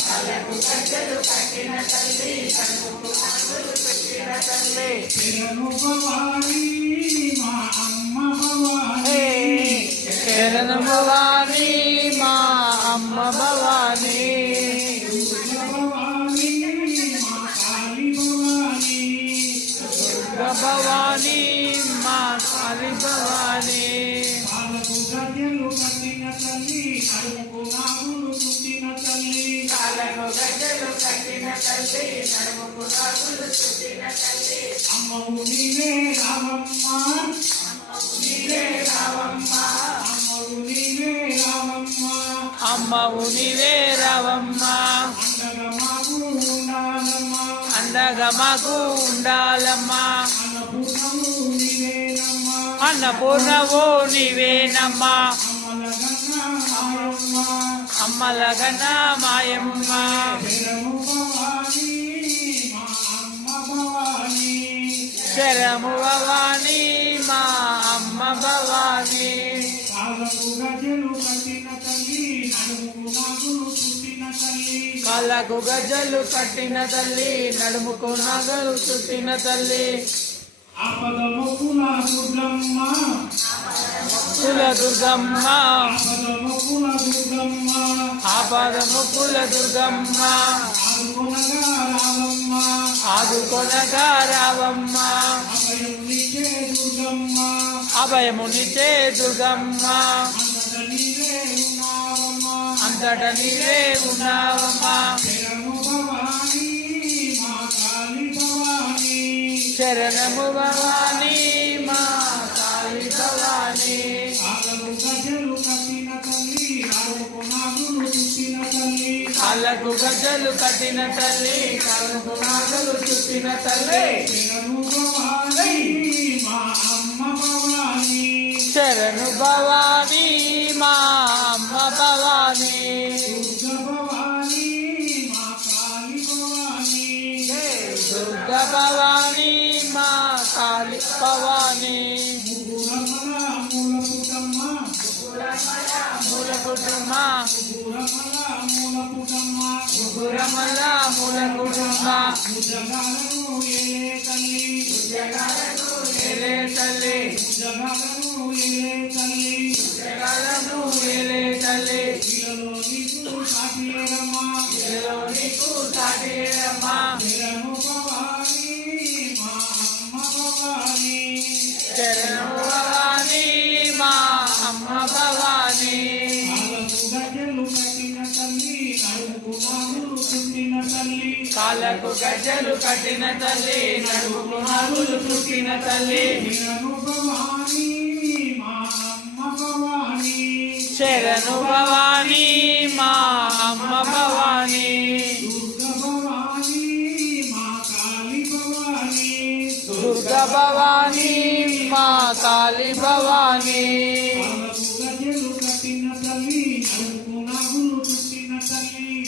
కాళ్ళకు గజ్జలు కట్టిన తల్లి నడుముకు నాగులు చుట్టిన తల్లి శరణు భవాని మా అమ్మ భవాని శరణు భవాని మా అమ్మ భవాని భవాని మా కాళీ భవాని భవాని మా కాళీ భవాని కాళ్ళకు గజ్జలు కట్టిన తల్లి నడుముకు నాగులు చుట్టిన తల్లి అమ్మవు నీవే రావమ్మ అమ్మవు నీవే రావమ్మ అమ్మవు నీవే రావమ్మ అండగా మాకు ఉండాలమ్మా అండగా మాకు ఉండాలమ్మా అన్నపూర్ణము నీవేనమ్మ అన్నపూర్ణవో నీవేనమ్మా అమ్మలగన్న మాయమ్మ శరణు భవాని మా అమ్మ భవాని కాళ్ళకు గజ్జలు కట్టిన తల్లి నడుముకు నాగులు చుట్టిన తల్లి కాళ్ళకు గజ్జలు కట్టిన తల్లి నడుముకు నగలు చుట్టిన తల్లి ఆపద మొక్కుల దుర్గమ్మ కుల దుర్గమ్మ ఆపద మొక్కుల దుర్గమ్మ ఆపద ముక్కుల దుర్గమ్మ ఆదుకొనగా రావమ్మ ఆదుకొనగా రావమ్మ అభయమునిచే దుర్గమ్మ అభయమునిచే దుర్గమ్మ అంతట నీవే ఉన్నావమ్మ శరణు భవాని మా కాళీ భవాని శరణు భవాని మా కాళీ భవాని కాళ్ళకు గజ్జలు కట్టిన తల్లి కాళ్ళకు నాగలు చుట్టిన తల్లి శరణు భవాని మా అమ్మ భవాని శరణు భవాని మా దుర్గ భవాని మా కాళీ భవాని మూల కుటుంబ గురమల మూల కుటుంబ భుజగాలను ఏలే తల్లి జగాలను ఏలే తల్లి ఇలలో నీకు సాటిరమ్మా ఇలలో నీకు సాటిరమ్మా శరణు భవాని మా అమ్మ భవాని కాళ్ళకు గజ్జలు కట్టిన తల్లి నడుముకు నాగులు చుట్టిన తల్లి శరణు భవాని మా అమ్మ భవాని దుర్గ భవాని మా కాళీ భవాని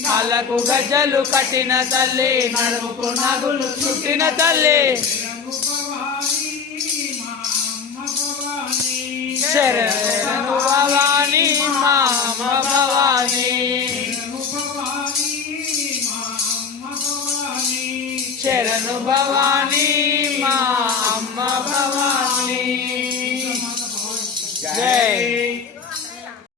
కాళ్ళకు గజ్జలు కట్టిన తల్లి నడుముకు నాగులు చుట్టిన తల్లి శరణు భవాని మా అమ్మ భవాని శరణు భవాని మా అమ్మ భవాని జై